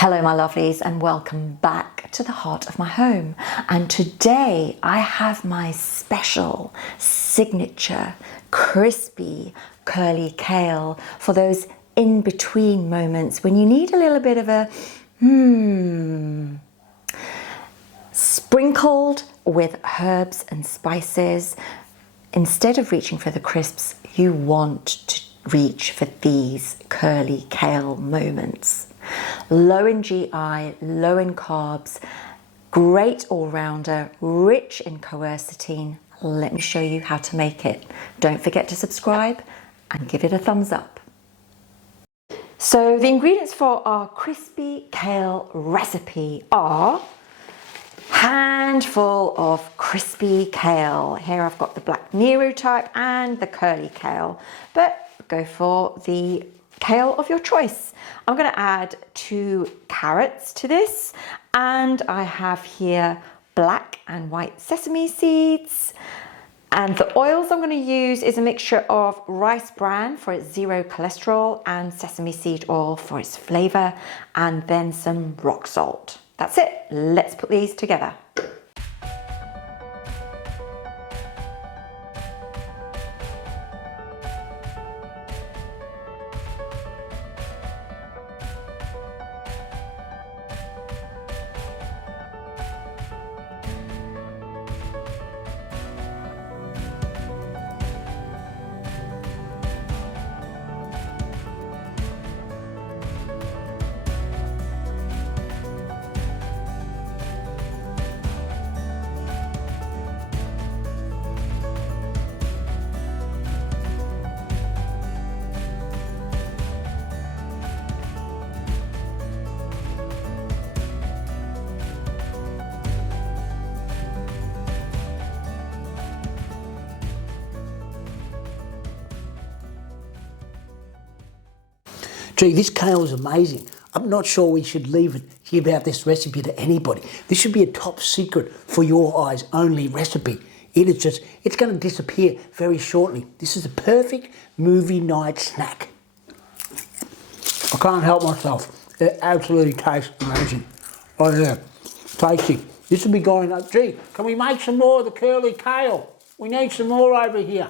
Hello my lovelies and welcome back to the heart of my home, and today I have my special signature crispy curly kale for those in between moments when you need a little bit of a sprinkled with herbs and spices. Instead of reaching for the crisps, you want to reach for these curly kale moments. Low in GI, low in carbs, great all-rounder, rich in quercetin. Let me show you how to make it. Don't forget to subscribe and give it a thumbs up. So the ingredients for our crispy kale recipe are handful of crispy kale. Here I've got the black Nero type and the curly kale, but go for the kale of your choice. I'm going to add 2 carrots to this, and I have here black and white sesame seeds, and the oils I'm going to use is a mixture of rice bran for its 0 cholesterol and sesame seed oil for its flavor, and then some rock salt. That's it. Let's put these together. Gee, this kale is amazing. I'm not sure we should give out this recipe to anybody. This should be a top secret for your eyes only recipe. It's going to disappear very shortly. This is a perfect movie night snack. I can't help myself. It absolutely tastes amazing. Oh yeah, tasty. This will be going up. Gee, can we make some more of the curly kale? We need some more over here.